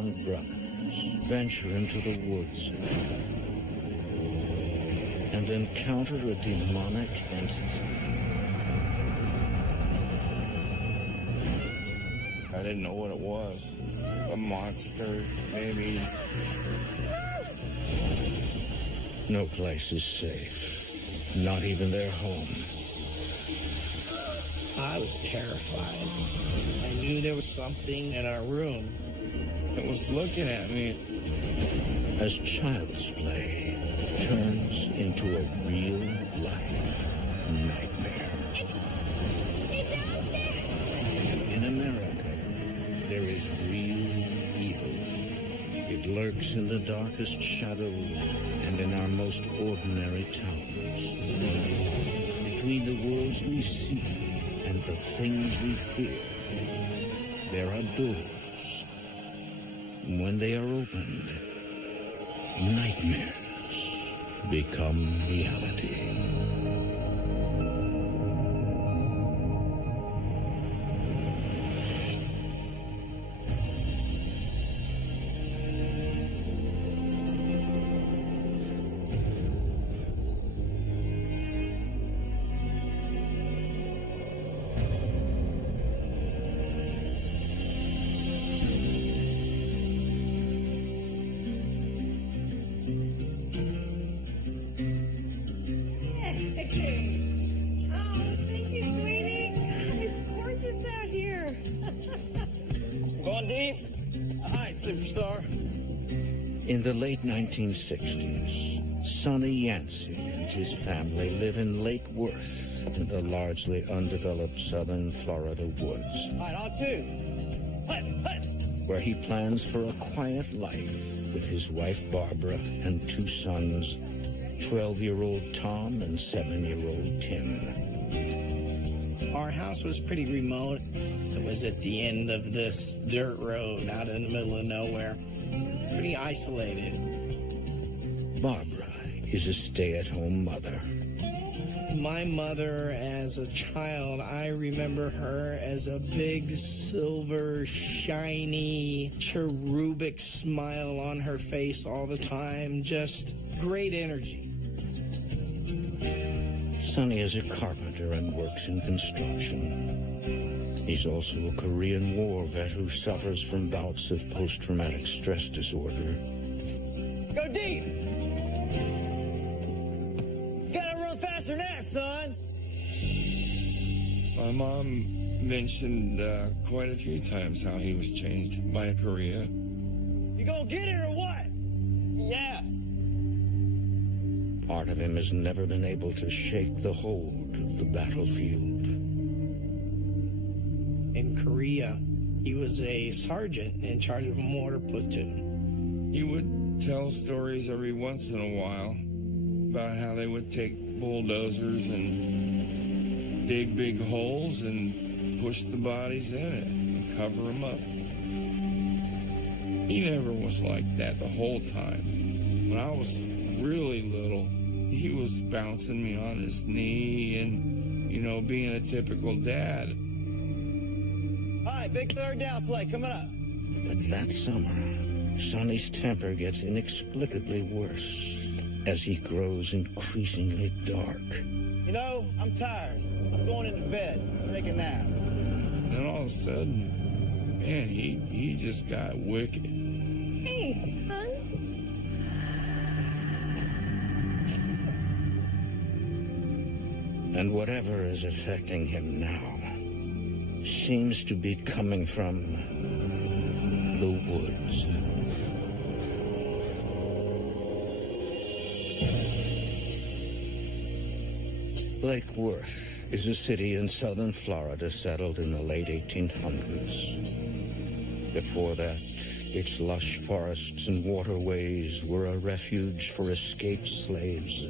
young brothers venture into the woods and encounter a demonic entity. I didn't know what it was. A monster, maybe. No place is safe, not even their home. I was terrified. I knew there was something in our room. It was looking at me. As child's play turns into a real-life nightmare. It's out there! In America, there is real evil. It lurks in the darkest shadows and in our most ordinary towns. Between the worlds we see and the things we fear, there are doors. When they are opened, nightmares become reality. In the late 1960s, Sonny Yancey and his family live in Lake Worth in the largely undeveloped southern Florida woods. All right, on two. Where he plans for a quiet life with his wife Barbara and two sons, 12-year-old Tom and 7-year-old Tim. Our house was pretty remote. It was at the end of this dirt road out in the middle of nowhere. Pretty isolated. Barbara is a stay-at-home mother. My mother, as a child, I remember her as a big, silver, shiny, cherubic smile on her face all the time. Just great energy. Sonny is a carpenter and works in construction. He's also a Korean War vet who suffers from bouts of post-traumatic stress disorder. Go deep! Gotta run faster than that, son! My mom mentioned quite a few times how he was changed by Korea. You gonna get it or what? Yeah. Part of him has never been able to shake the hold of the battlefield. In Korea, he was a sergeant in charge of a mortar platoon. He would tell stories every once in a while about how they would take bulldozers and dig big holes and push the bodies in it and cover them up. He never was like that the whole time. When I was really little, he was bouncing me on his knee and, you know, being a typical dad. All right, big third down play coming up. But that summer, Sonny's temper gets inexplicably worse as he grows increasingly dark. You know, I'm tired. I'm going into bed. Take a nap. And then all of a sudden, man, he just got wicked. Hey, hon. And whatever is affecting him now seems to be coming from the woods. Lake Worth is a city in southern Florida settled in the late 1800s. Before that, its lush forests and waterways were a refuge for escaped slaves,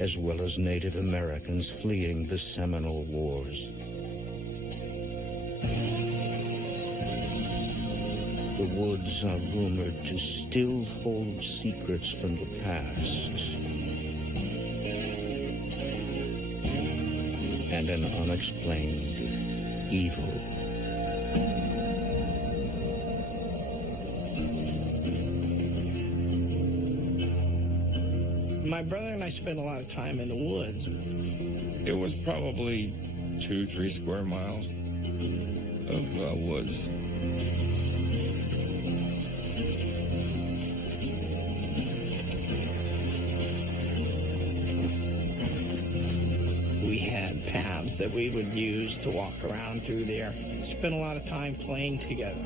as well as Native Americans fleeing the Seminole Wars. The woods are rumored to still hold secrets from the past and an unexplained evil. My brother and I spent a lot of time in the woods. It was probably 2-3 square miles of woods. We had paths that we would use to walk around through there. Spent a lot of time playing together.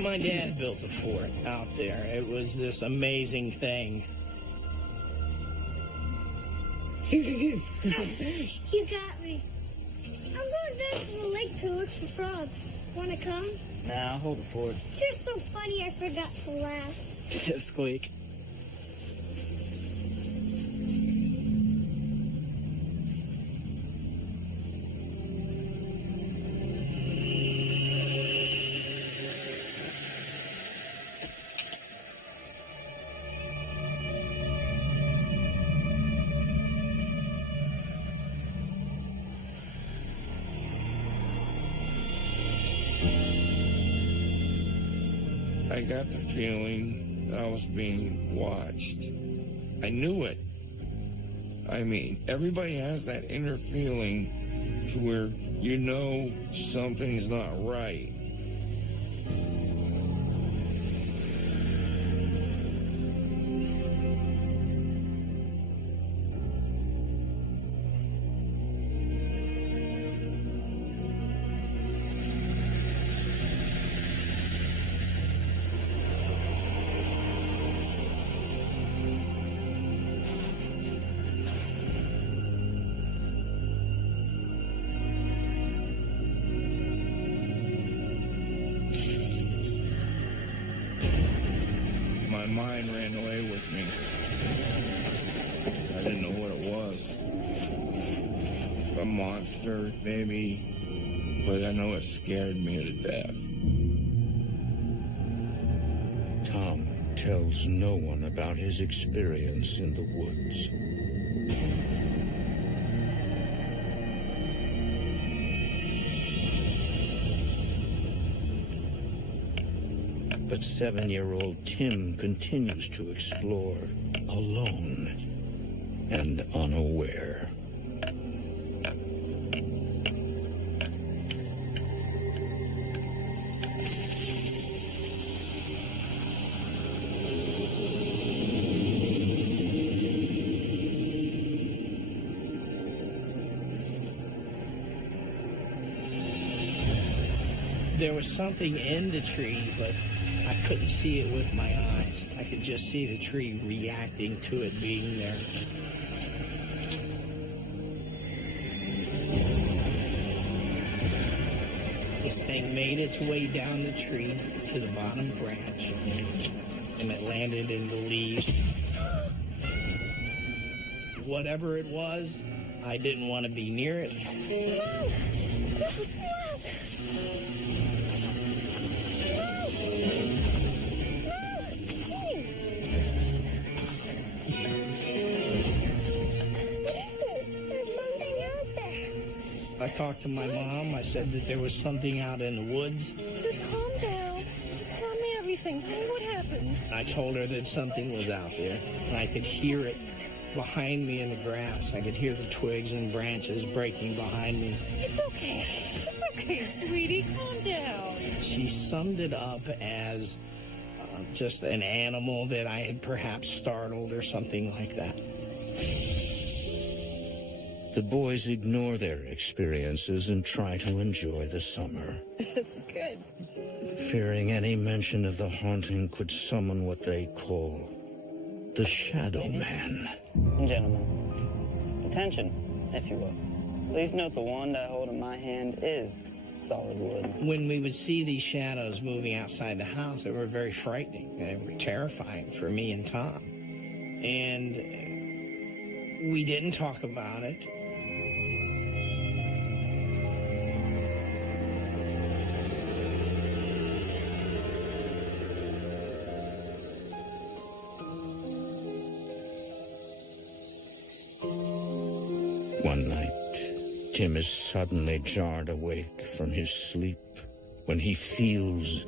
My dad built a fort out there. It was this amazing thing. You got me. I'm going down to the lake to look for frogs. Wanna come? Nah, I'll hold the fort. You're so funny I forgot to laugh. Squeak. I got the feeling that I was being watched. I knew it. I mean, everybody has that inner feeling to where you know something's not right. My mind ran away with me. I didn't know what it was. A monster, maybe, but I know it scared me to death. Tom tells no one about his experience in the woods. But 7-year-old Tim continues to explore, alone and unaware. There was something in the tree, but I couldn't see it with my eyes. I could just see the tree reacting to it being there. This thing made its way down the tree to the bottom branch, and it landed in the leaves. Whatever it was, I didn't want to be near it. I talked to my mom. I said that there was something out in the woods. Just calm down. Just tell me everything. Tell me what happened. I told her that something was out there, and I could hear it behind me in the grass. I could hear the twigs and branches breaking behind me. It's okay. It's okay, sweetie. Calm down. She summed it up as just an animal that I had perhaps startled or something like that. The boys ignore their experiences and try to enjoy the summer, That's good. fearing any mention of the haunting could summon what they call the Shadowman. Gentlemen, attention, if you will. Please note the wand I hold in my hand is solid wood. When we would see these shadows moving outside the house, they were very frightening. They were terrifying for me and Tom. And we didn't talk about it. One night, Tim is suddenly jarred awake from his sleep when he feels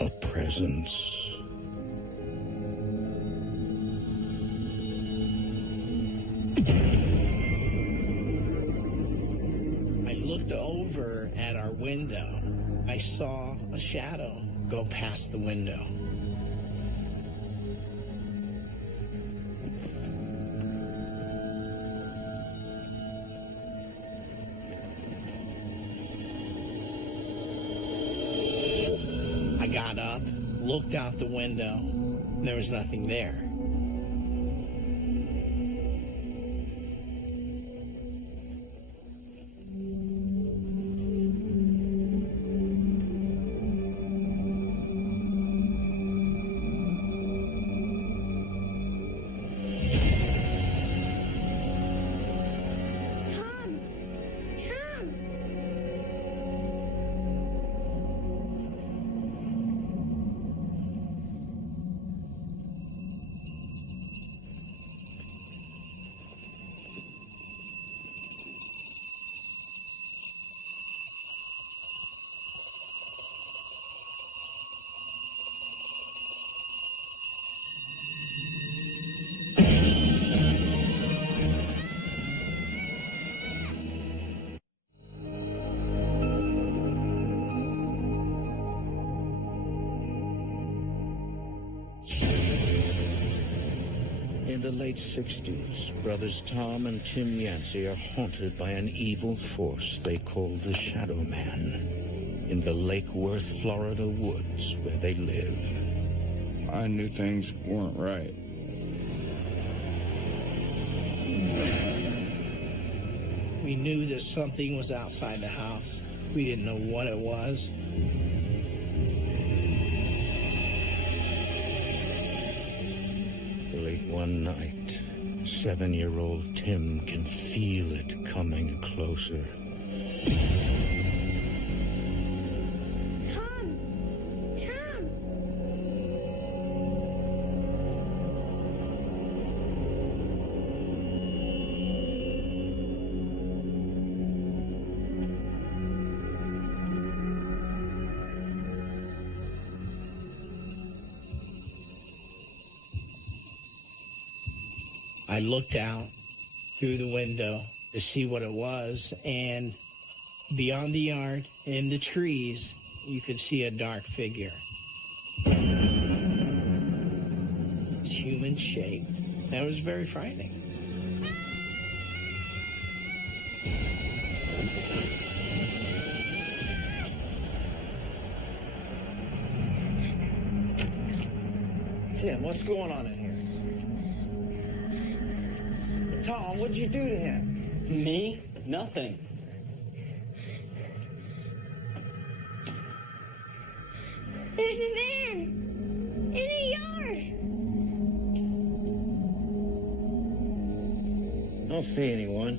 a presence. I looked over at our window. I saw a shadow go past the window. I got up, looked out the window. There was nothing there. Tom! Tom! In the late 60s, brothers Tom and Tim Yancey are haunted by an evil force they call the Shadowman in the Lake Worth, Florida woods where they live. I knew things weren't right. We knew that something was outside the house. We didn't know what it was. Late one night, 7-year-old Tim can feel it coming closer. Tom! Tom! I looked out through the window to see what it was, and beyond the yard, in the trees, you could see a dark figure. It's human-shaped. That was very frightening. Tim, what's going on in here? Tom, what'd you do to him? Me? Nothing. There's a man! In a yard! I don't see anyone.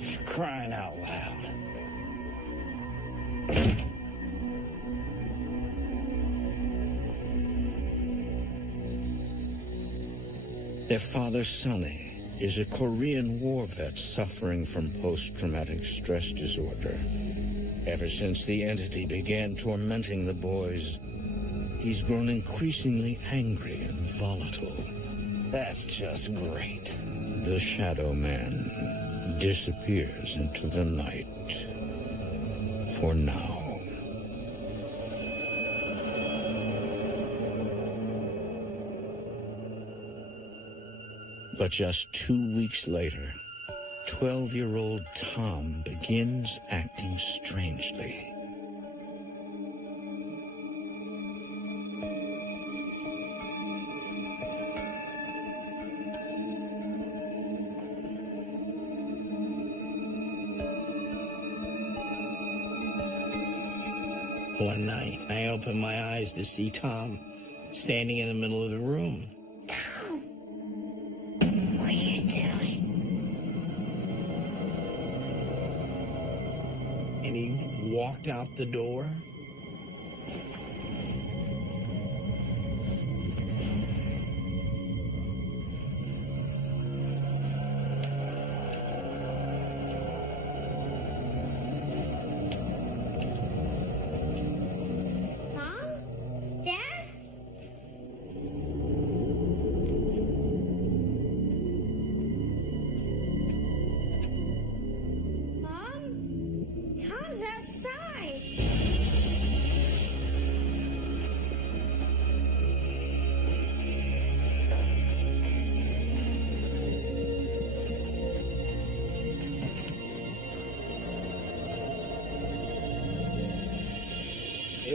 For crying out loud. Their father, Sonny, is a Korean war vet suffering from post-traumatic stress disorder. Ever since the entity began tormenting the boys, he's grown increasingly angry and volatile. That's just great. The Shadowman disappears into the night. For now. But just 2 weeks later, 12-year-old Tom begins acting strangely. One night, I opened my eyes to see Tom standing in the middle of the room. Tom! What are you doing? And he walked out the door.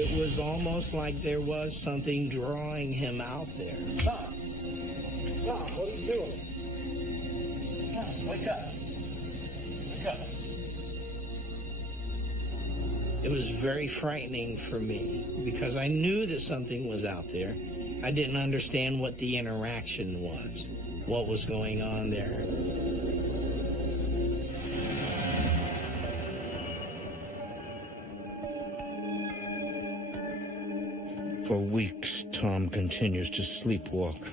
It was almost like there was something drawing him out there. Tom, what are you doing? Tom, wake up. Wake up. It was very frightening for me because I knew that something was out there. I didn't understand what the interaction was, what was going on there. For weeks, Tom continues to sleepwalk,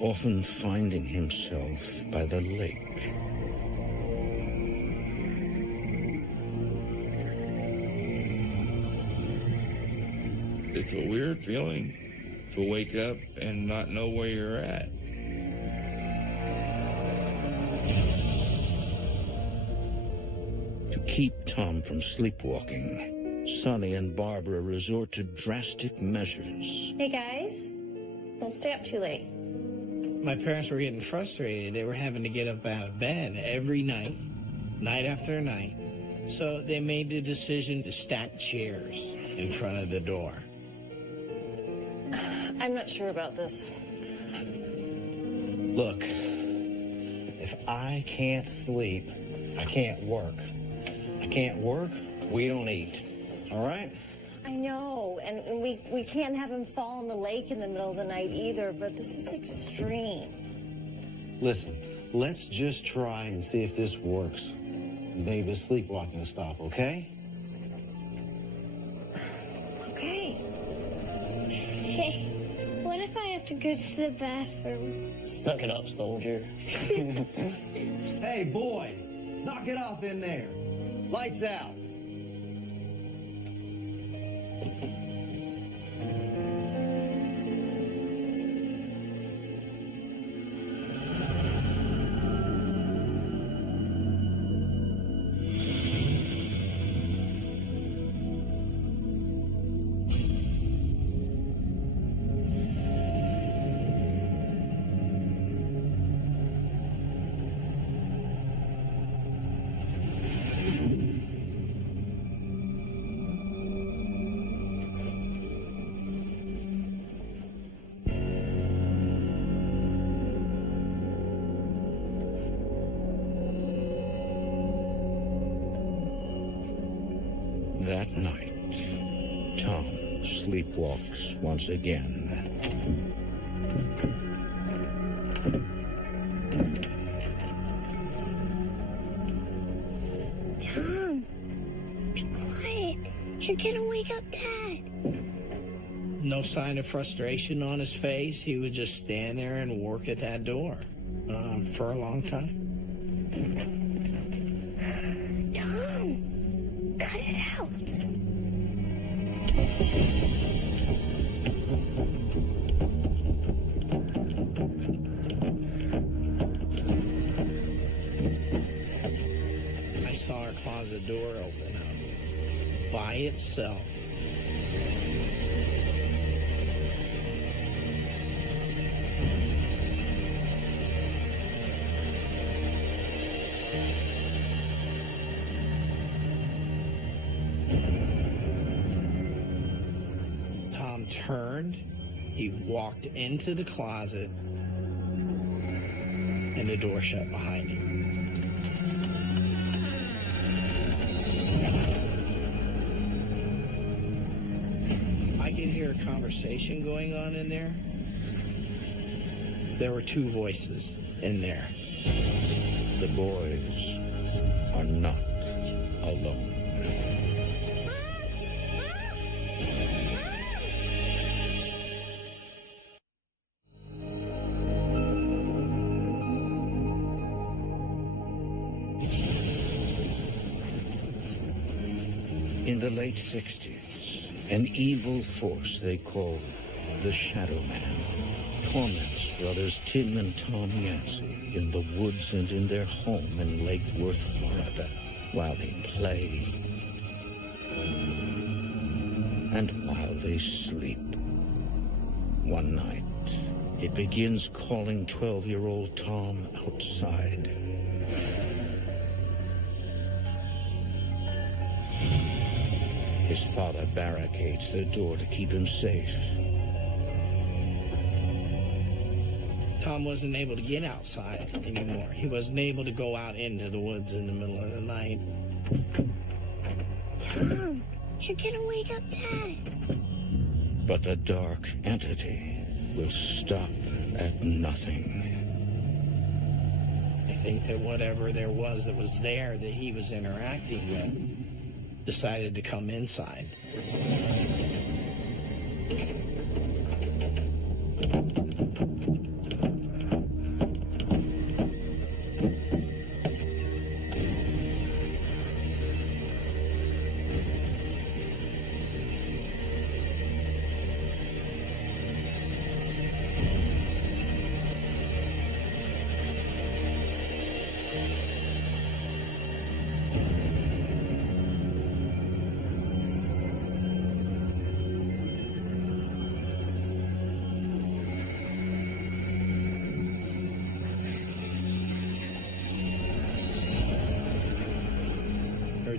often finding himself by the lake. It's a weird feeling to wake up and not know where you're at. To keep Tom from sleepwalking, Sonny and Barbara resort to drastic measures. Hey guys, don't stay up too late. My parents were getting frustrated. They were having to get up out of bed every night, night after night. So they made the decision to stack chairs in front of the door. I'm not sure about this. Look, if I can't sleep, I can't work. I can't work, we don't eat. All right? I know, and we can't have him fall in the lake in the middle of the night either, but this is extreme. Listen, let's just try and see if this works. Maybe the sleepwalking will stop, okay? Okay. Hey, what if I have to go to the bathroom? Suck it up, soldier. Hey, boys, knock it off in there. Lights out. That night, Tom sleepwalks once again. Tom, be quiet. You're gonna wake up Dad. No sign of frustration on his face. He would just stand there and work at that door for a long time. Tom, cut it out. I saw our closet door open up by itself. Tom turned, he walked into the closet, and the door shut behind him. I could hear a conversation going on in there. There were two voices in there. The boys are not alone. In the late 60s, an evil force they called the Shadowman torments brothers Tim and Tom Yancey in the woods and in their home in Lake Worth, Florida, while they play and while they sleep. One night, it begins calling 12-year-old Tom outside. His father barricades the door to keep him safe. Tom wasn't able to get outside anymore. He wasn't able to go out into the woods in the middle of the night. Tom, you're gonna wake up Dad. But the dark entity will stop at nothing. I think that whatever there was there that he was interacting with decided to come inside.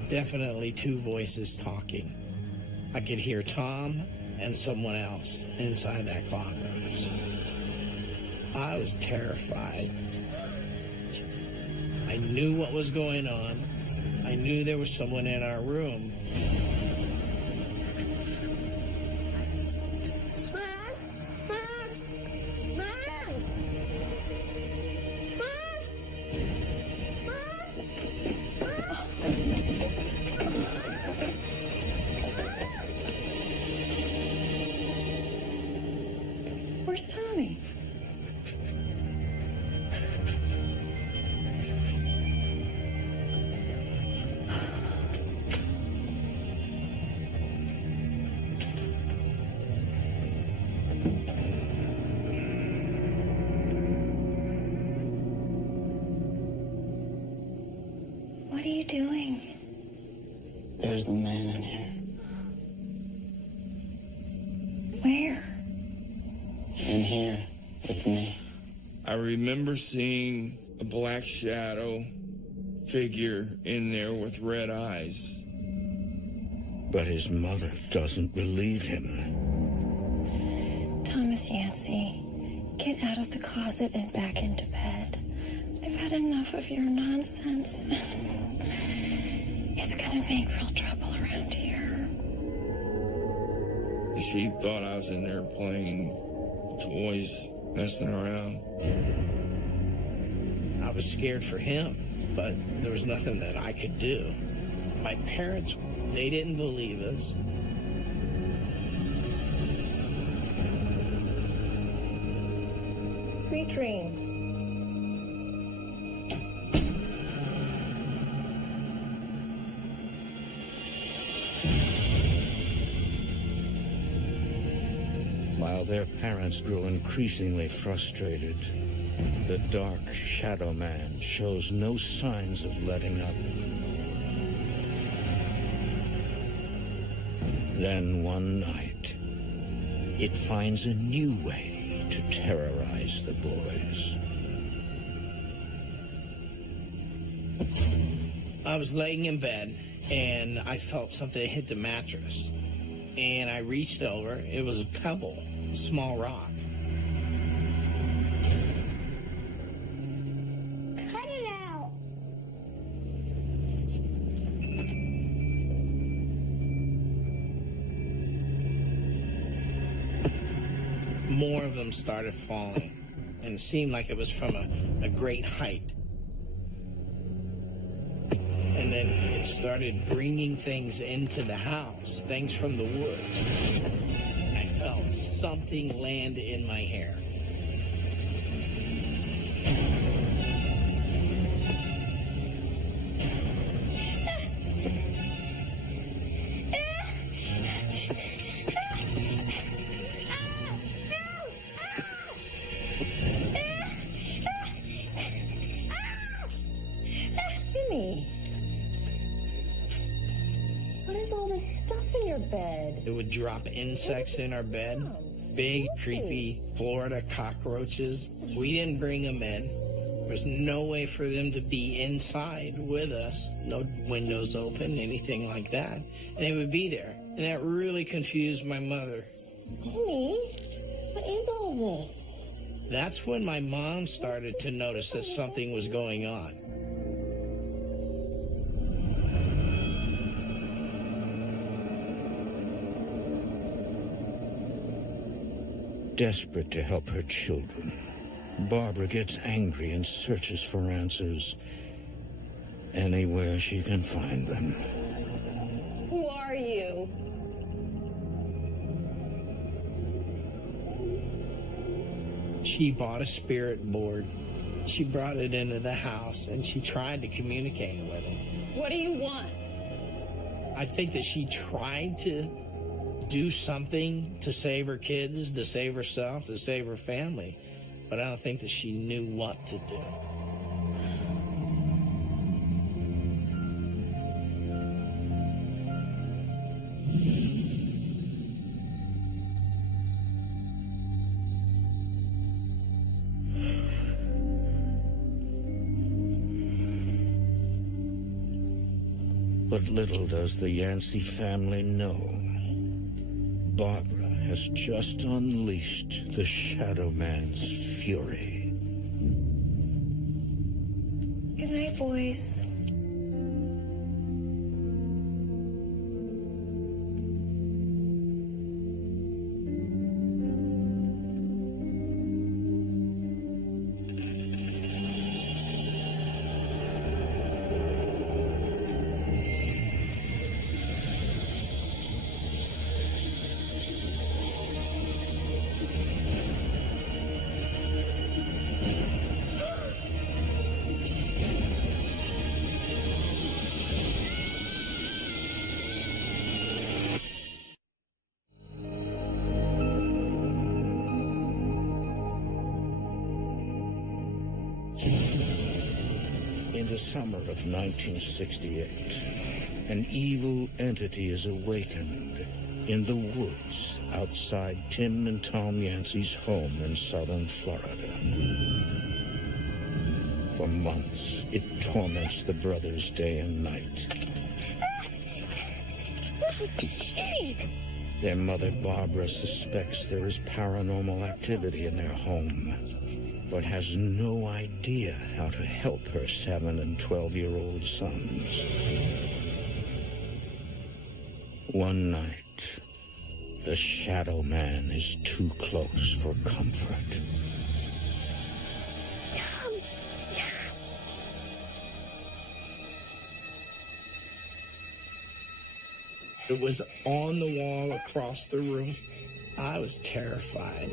Definitely two voices talking. I could hear Tom and someone else inside that closet. I was terrified. I knew what was going on. I knew there was someone in our room. Where's Tommy? What are you doing? There's a man in here. Where? In here with me. I remember seeing a black shadow figure in there with red eyes. But his mother doesn't believe him. Thomas Yancey, get out of the closet and back into bed. I've had enough of your nonsense. It's gonna make real trouble around here. She thought I was in there playing toys, messing around. I was scared for him, but there was nothing that I could do. My parents, they didn't believe us. Sweet dreams. While their parents grew increasingly frustrated, the dark Shadowman shows no signs of letting up. Then one night, it finds a new way to terrorize the boys. I was laying in bed, and I felt something hit the mattress. And I reached over. It was a pebble, a small rock. Cut it out. More of them started falling, and it seemed like it was from a great height. And then it started bringing things into the house, things from the woods. I felt something land in my hair. Timmy. What is all this stuff in your bed? It would drop insects in our bed, big, creepy Florida cockroaches. We didn't bring them in. There's no way for them to be inside with us. No windows open, anything like that. And they would be there And that really confused my mother. Timmy, what is all this? That's when my mom started to notice that something was going on. Desperate to help her children, Barbara gets angry and searches for answers anywhere she can find them. Who are you? She bought a spirit board. She brought it into the house, and she tried to communicate with it. What do you want? I think that she tried to do something to save her kids, to save herself, to save her family, but I don't think that she knew what to do. But little does the Yancey family know, Barbara has just unleashed the Shadowman's fury. Good night, boys. In the summer of 1968, an evil entity is awakened in the woods outside Tim and Tom Yancey's home in southern Florida. For months, it torments the brothers day and night. Their mother, Barbara, suspects there is paranormal activity in their home, but has no idea how to help her 7- and 12-year-old sons. One night, the Shadowman is too close for comfort. Tom! It was on the wall across the room. I was terrified.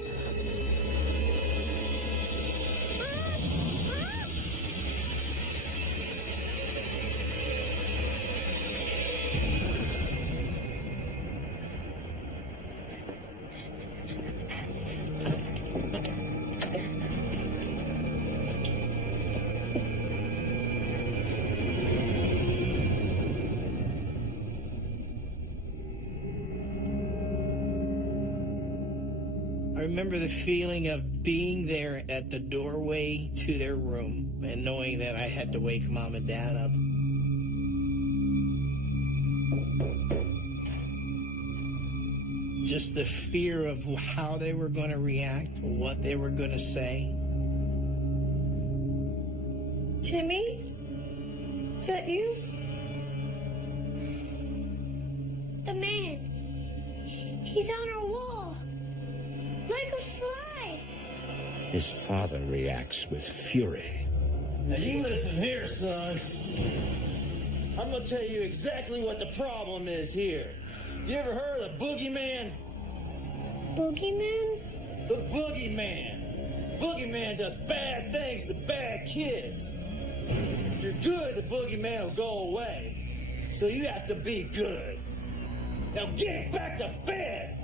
I remember the feeling of being there at the doorway to their room and knowing that I had to wake Mom and Dad up. Just the fear of how they were going to react, what they were going to say. Timmy? Is that you? The man. He's on our wall. Like a fly. His father reacts with fury. Now you listen here, son. I'm gonna tell you exactly what the problem is here. You ever heard of the boogeyman? Boogeyman? The boogeyman. Boogeyman does bad things to bad kids. If you're good, the boogeyman will go away. So you have to be good. Now get back to bed!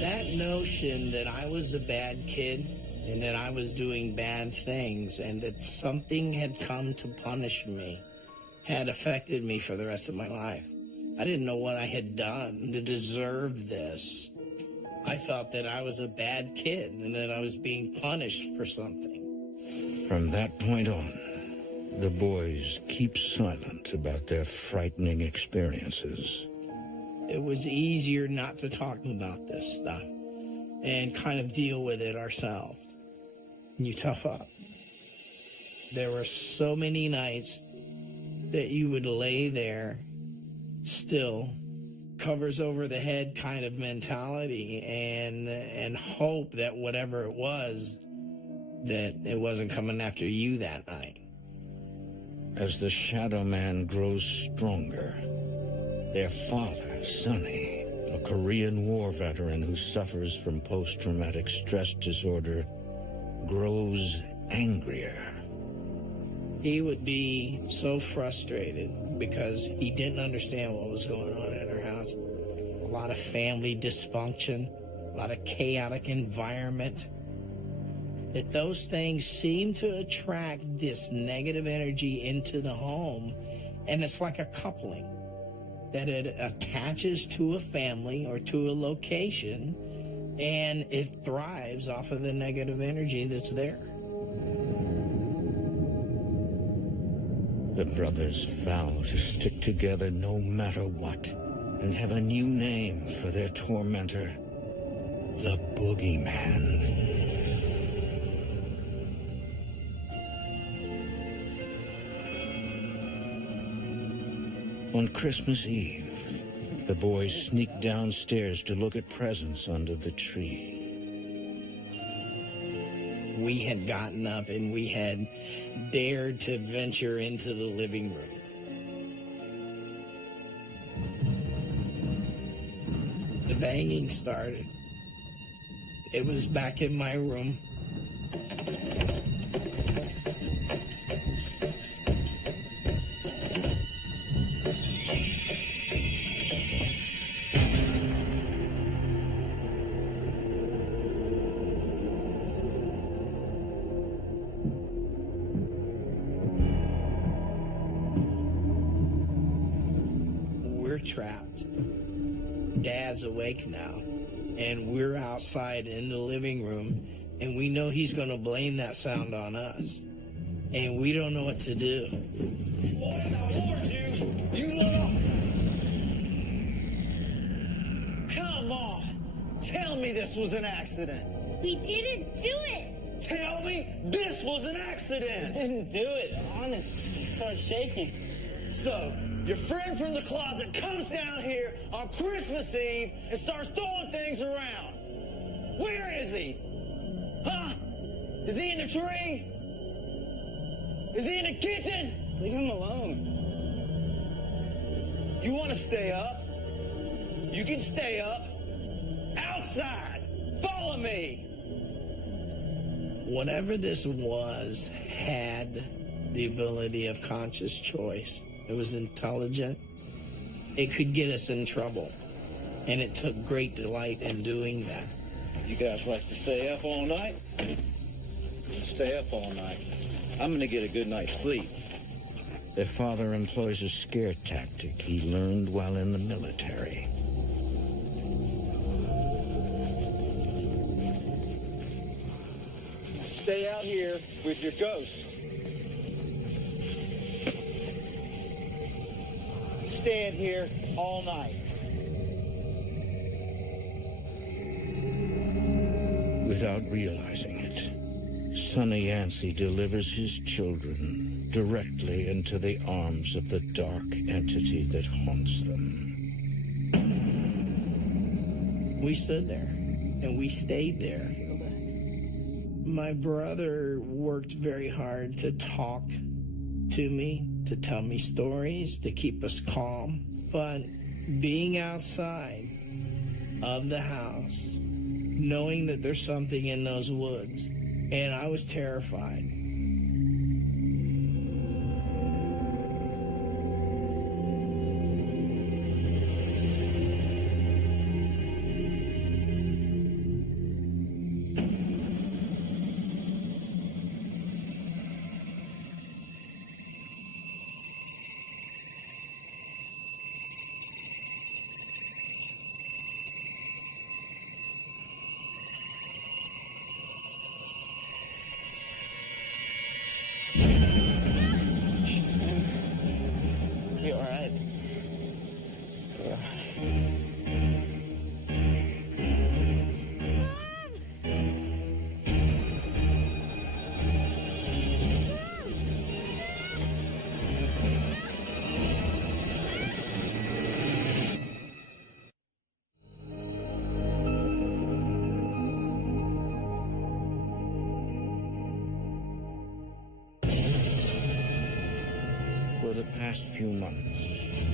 That notion that I was a bad kid and that I was doing bad things and that something had come to punish me had affected me for the rest of my life. I didn't know what I had done to deserve this. I felt that I was a bad kid and that I was being punished for something. From that point on, The boys keep silent about their frightening experiences. It was easier not to talk about this stuff and kind of deal with it ourselves. And you tough up. There were so many nights that you would lay there still, covers over the head kind of mentality, and hope that whatever it was, that it wasn't coming after you that night. As the Shadowman grows stronger, their father, Sonny, a Korean War veteran who suffers from post-traumatic stress disorder, grows angrier. He would be so frustrated because he didn't understand what was going on in our house. A lot of family dysfunction, a lot of chaotic environment. That those things seem to attract this negative energy into the home, and it's like a coupling that it attaches to a family or to a location, and it thrives off of the negative energy that's there. The brothers vow to stick together no matter what, and have a new name for their tormentor, the Boogeyman. On Christmas Eve, the boys sneak downstairs to look at presents under the tree. We had gotten up and we had dared to venture into the living room. The banging started. It was back in my room. Trapped. Dad's awake now, and we're outside in the living room, and we know he's going to blame that sound on us, and we don't know what to do. Boys, I warned you. You little... Come on. Tell me this was an accident. We didn't do it. Tell me this was an accident. Didn't do it, honest. Start shaking. So, your friend from the closet comes down here on Christmas Eve and starts throwing things around. Where is he? Huh? Is he in the tree? Is he in the kitchen? Leave him alone. You want to stay up? You can stay up. Outside. Follow me. Whatever this was had the ability of conscious choice. It was intelligent. It could get us in trouble. And it took great delight in doing that. You guys like to stay up all night? Stay up all night. I'm gonna get a good night's sleep. Their father employs a scare tactic he learned while in the military. Stay out here with your ghost. Stand here all night. Without realizing it, Sonny Yancey delivers his children directly into the arms of the dark entity that haunts them. We stood there, and we stayed there. My brother worked very hard to talk to me, to tell me stories, to keep us calm. But being outside of the house, knowing that there's something in those woods, and I was terrified. for the past few months.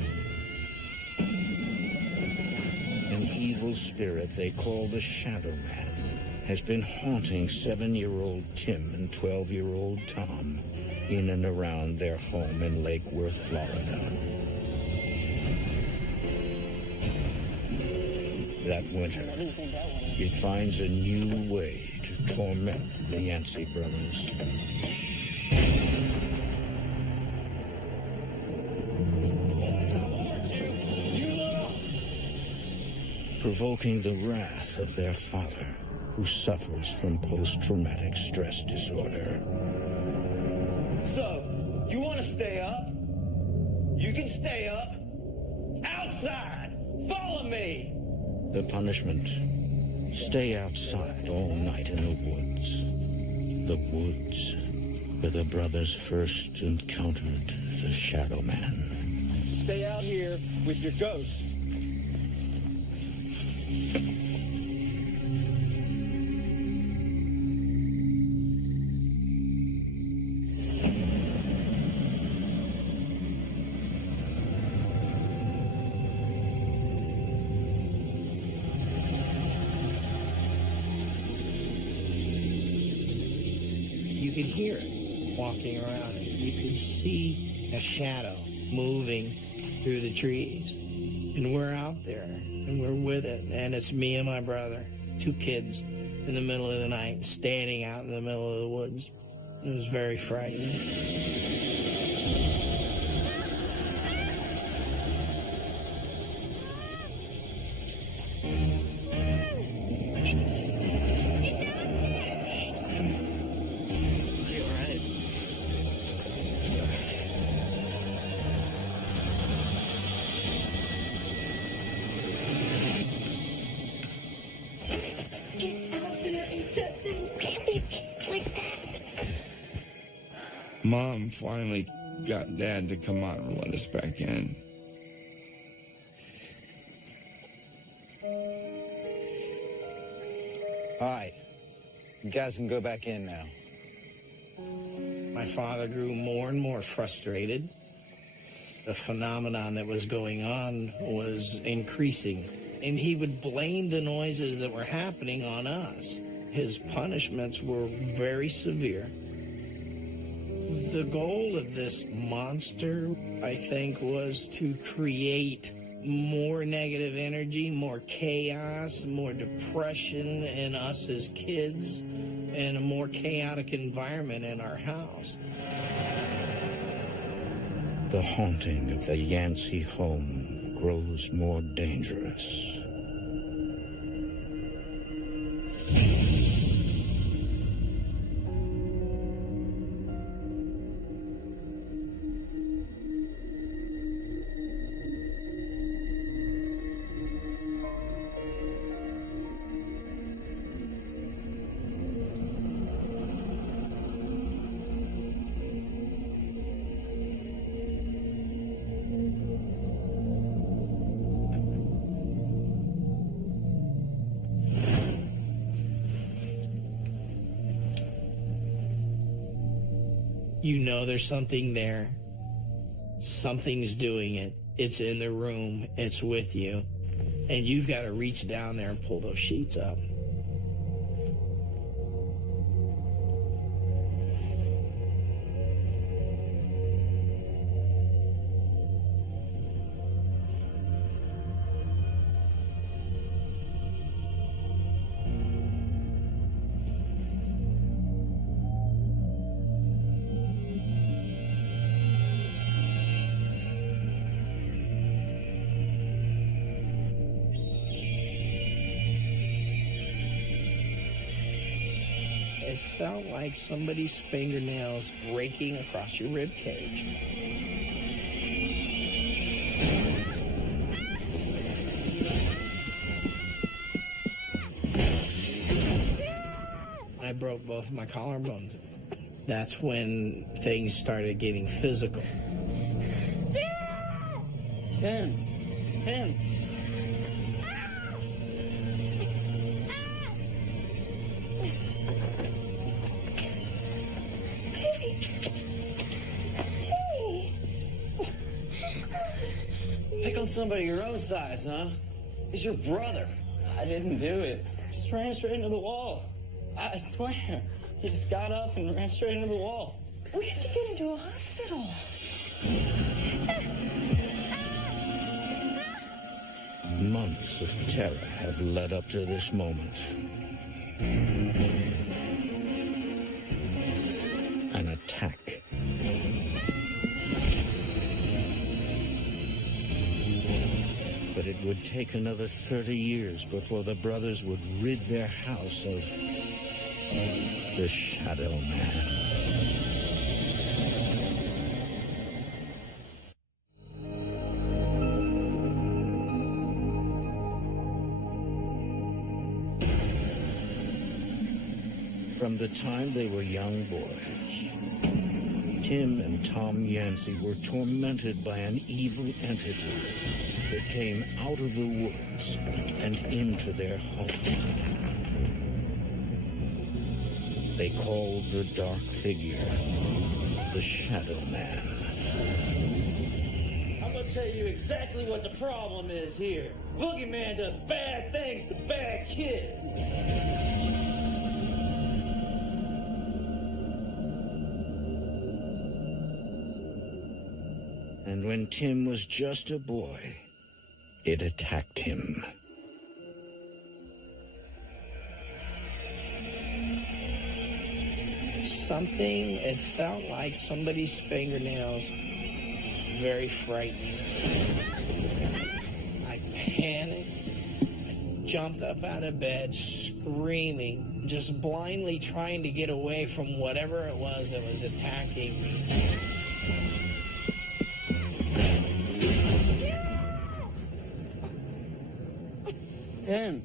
An evil spirit they call the Shadowman has been haunting 7-year-old Tim and 12-year-old Tom in and around their home in Lake Worth, Florida. That winter, it finds a new way to torment the Yancey brothers. Provoking the wrath of their father, who suffers from post-traumatic stress disorder. So, you want to stay up? You can stay up. Outside! Follow me! The punishment: stay outside all night in the woods. The woods where the brothers first encountered the Shadowman. Stay out here with your ghost. You could hear it walking around. You could see a shadow moving through the trees. And we're out there, and we're with it. And it's me and my brother, 2 kids, in the middle of the night, standing out in the middle of the woods. It was very frightening. Mom finally got Dad to come out and let us back in. All right. You guys can go back in now. My father grew more and more frustrated. The phenomenon that was going on was increasing, and he would blame the noises that were happening on us. His punishments were very severe. The goal of this monster, I think, was to create more negative energy, more chaos, more depression in us as kids, and a more chaotic environment in our house. The haunting of the Yancey home grows more dangerous. You know there's something there. Something's doing it. It's in the room. It's with you. And you've got to reach down there and pull those sheets up. It felt like somebody's fingernails raking across your rib cage. I broke both of my collarbones. That's when things started getting physical. 10. killed somebody your own size, huh? He's your brother. I didn't do it. Just ran straight into the wall. I swear. He just got up and ran straight into the wall. We have to get him to a hospital. Months of terror have led up to this moment. An attack. But it would take another 30 years before the brothers would rid their house of the Shadowman. From the time they were young boys, Tim and Tom Yancey were tormented by an evil entity that came out of the woods and into their home. They called the dark figure the Shadowman. I'm gonna tell you exactly what the problem is here. Boogeyman does bad things to bad kids. And when Tim was just a boy, it attacked him. It felt like somebody's fingernails. Very frightening. I panicked. I jumped up out of bed, screaming, just blindly trying to get away from whatever it was that was attacking me. Tim.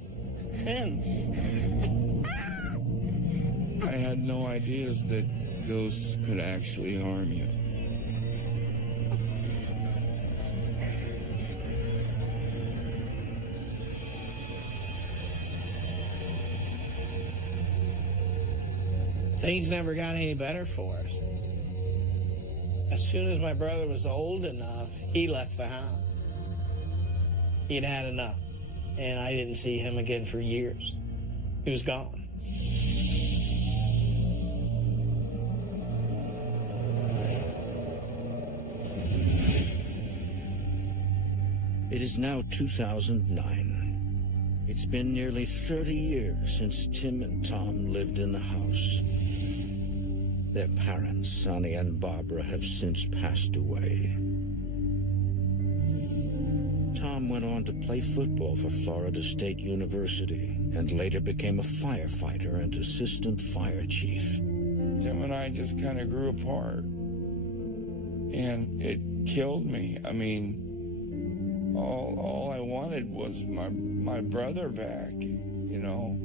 I had no ideas that ghosts could actually harm you. Things never got any better for us. As soon as my brother was old enough, he left the house. He'd had enough, and I didn't see him again for years. He was gone. It is now 2009. It's been nearly 30 years since Tim and Tom lived in the house. Their parents, Sonny and Barbara, have since passed away. Tom went on to play football for Florida State University and later became a firefighter and assistant fire chief. Tim and I just kind of grew apart. And it killed me. I mean, all I wanted was my brother back, you know.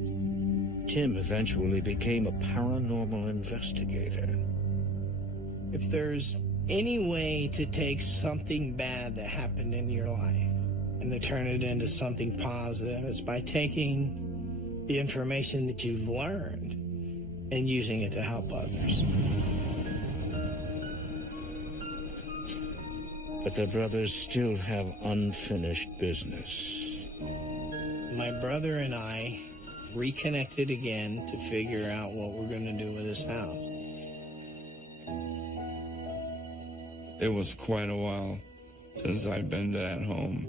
Tim eventually became a paranormal investigator. If there's any way to take something bad that happened in your life and to turn it into something positive, it's by taking the information that you've learned and using it to help others. But the brothers still have unfinished business. My brother and I reconnected again to figure out what we're going to do with this house. It was quite a while since I'd been to that home.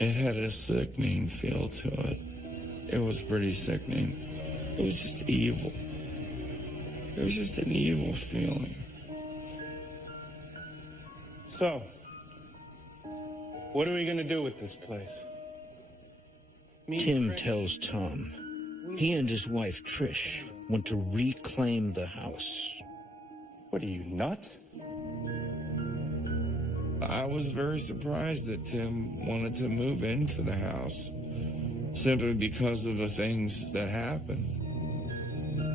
It had a sickening feel to it. It was pretty sickening. It was just evil. It was just an evil feeling. So, what are we going to do with this place? Tim tells Tom he and his wife Trish want to reclaim the house. What are you, nuts? I was very surprised that Tim wanted to move into the house simply because of the things that happened.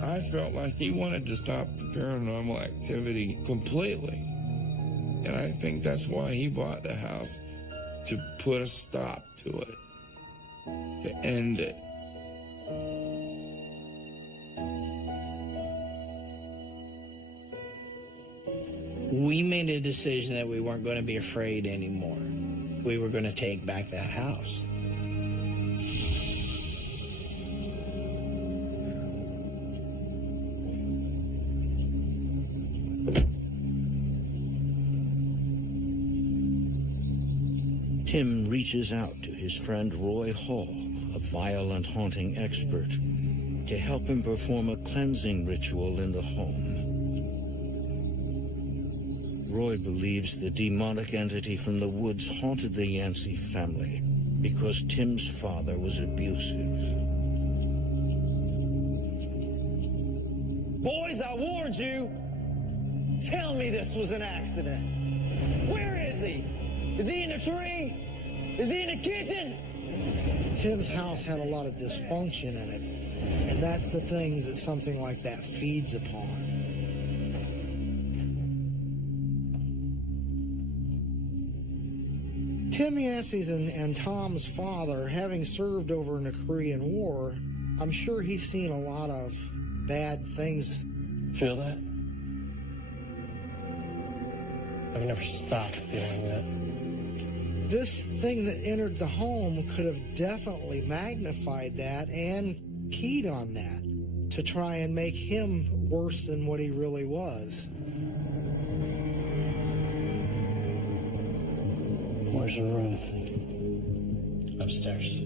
I felt like he wanted to stop the paranormal activity completely. And I think that's why he bought the house, to put a stop to it, to end it. We made a decision that we weren't going to be afraid anymore. we were going to take back that house. Tim reaches out to his friend Roy Hall, a violent haunting expert, to help him perform a cleansing ritual in the home. Roy believes the demonic entity from the woods haunted the Yancey family because Tim's father was abusive. Boys, I warned you. Tell me this was an accident. Where is he? Is he in the tree? Is he in the kitchen? Tim's house had a lot of dysfunction in it, and that's the thing that something like that feeds upon. Tim Yancey's and Tom's father, having served over in the Korean War, I'm sure he's seen a lot of bad things. Feel that? I've never stopped feeling that. This thing that entered the home could have definitely magnified that and keyed on that to try and make him worse than what he really was. Where's your room? Upstairs.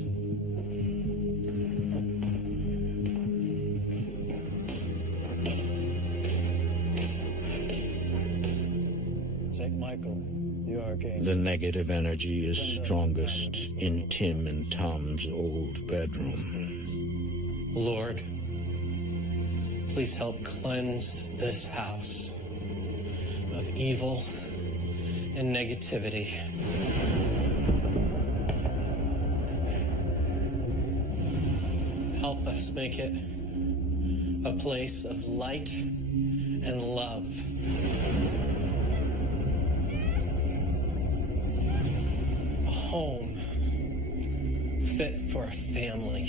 St. Michael, the Archangel. The negative energy is strongest in Tim and Tom's old bedroom. Lord, please help cleanse this house of evil and negativity. Help us make it a place of light and love. A home fit for a family.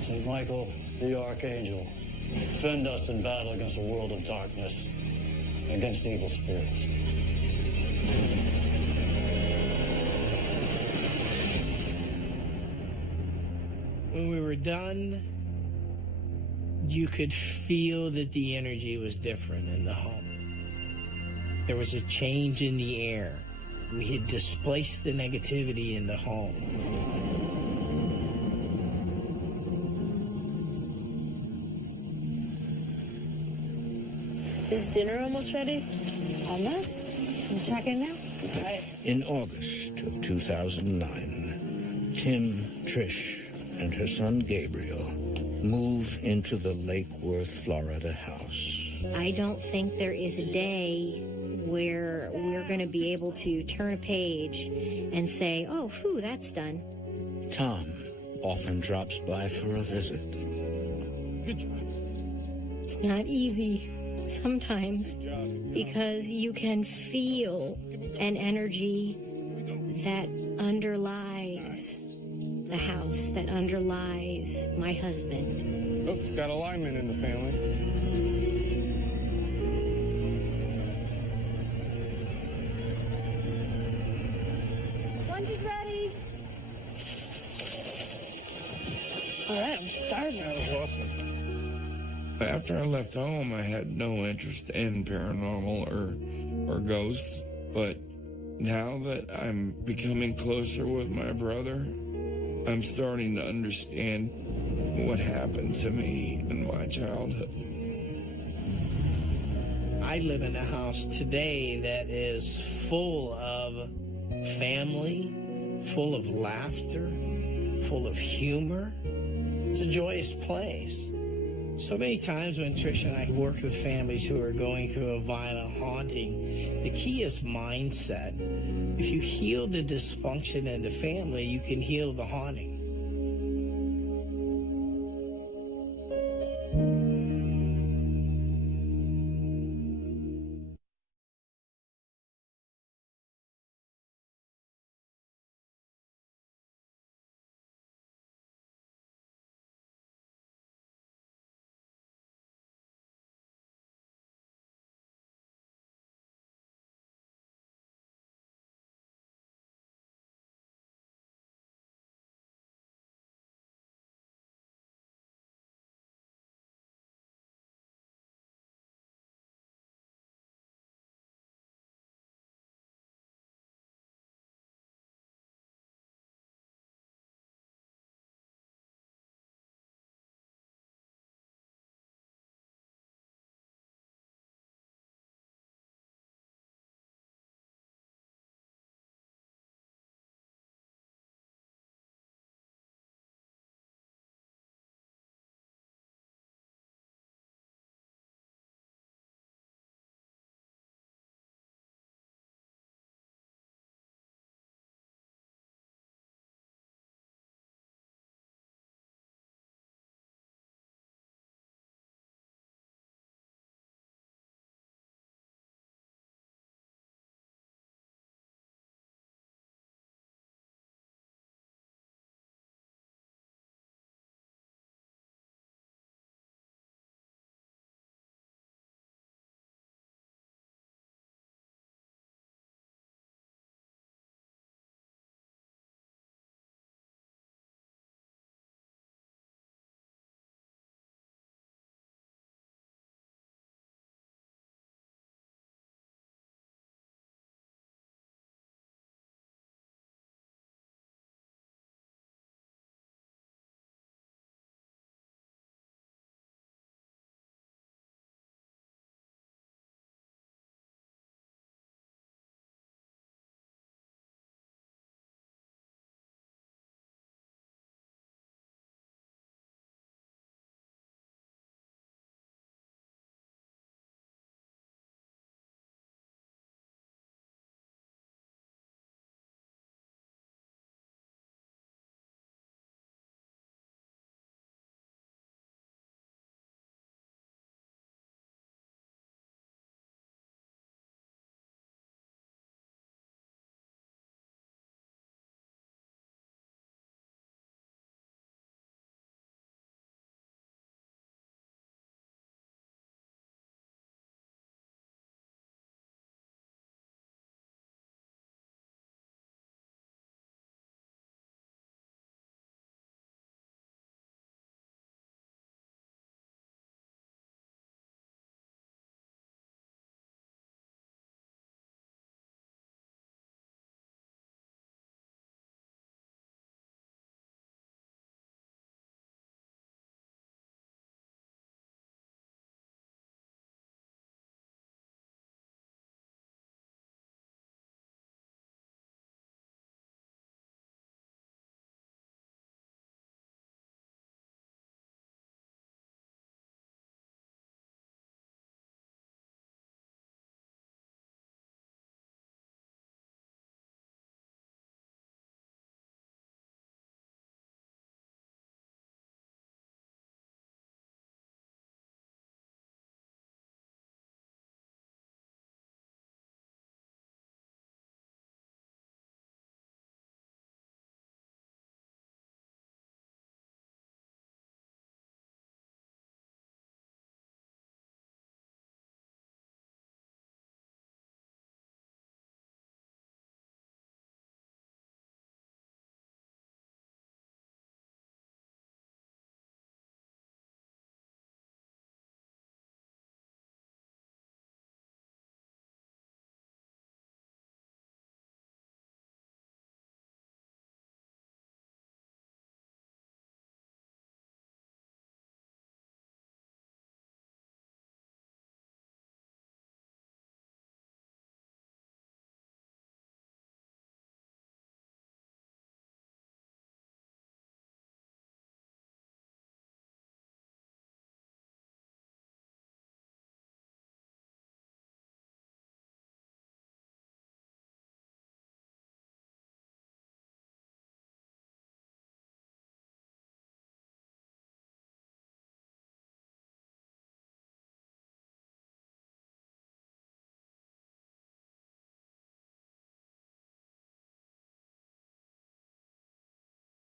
St. Michael, the Archangel, defend us in battle against a world of darkness, against evil spirits. When we were done, you could feel that the energy was different in the home. There was a change in the air. We had displaced the negativity in the home. Is dinner almost ready? Almost. You checking now? In August of 2009, Tim, Trish, and her son Gabriel move into the Lake Worth, Florida house. I don't think there is a day where we're going to be able to turn a page and say, oh, phew, that's done. Tom often drops by for a visit. Good job. It's not easy sometimes because you can feel an energy that underlies the house, that underlies my husband. Oops, got a lineman in the family. Lunch is ready. All right, I'm starving. That was awesome. After I left home, I had no interest in paranormal or ghosts, but now that I'm becoming closer with my brother, I'm starting to understand what happened to me in my childhood. I live in a house today that is full of family, full of laughter, full of humor. It's a joyous place. So many times when Trish and I worked with families who are going through a violent haunting, the key is mindset. If you heal the dysfunction in the family, you can heal the haunting.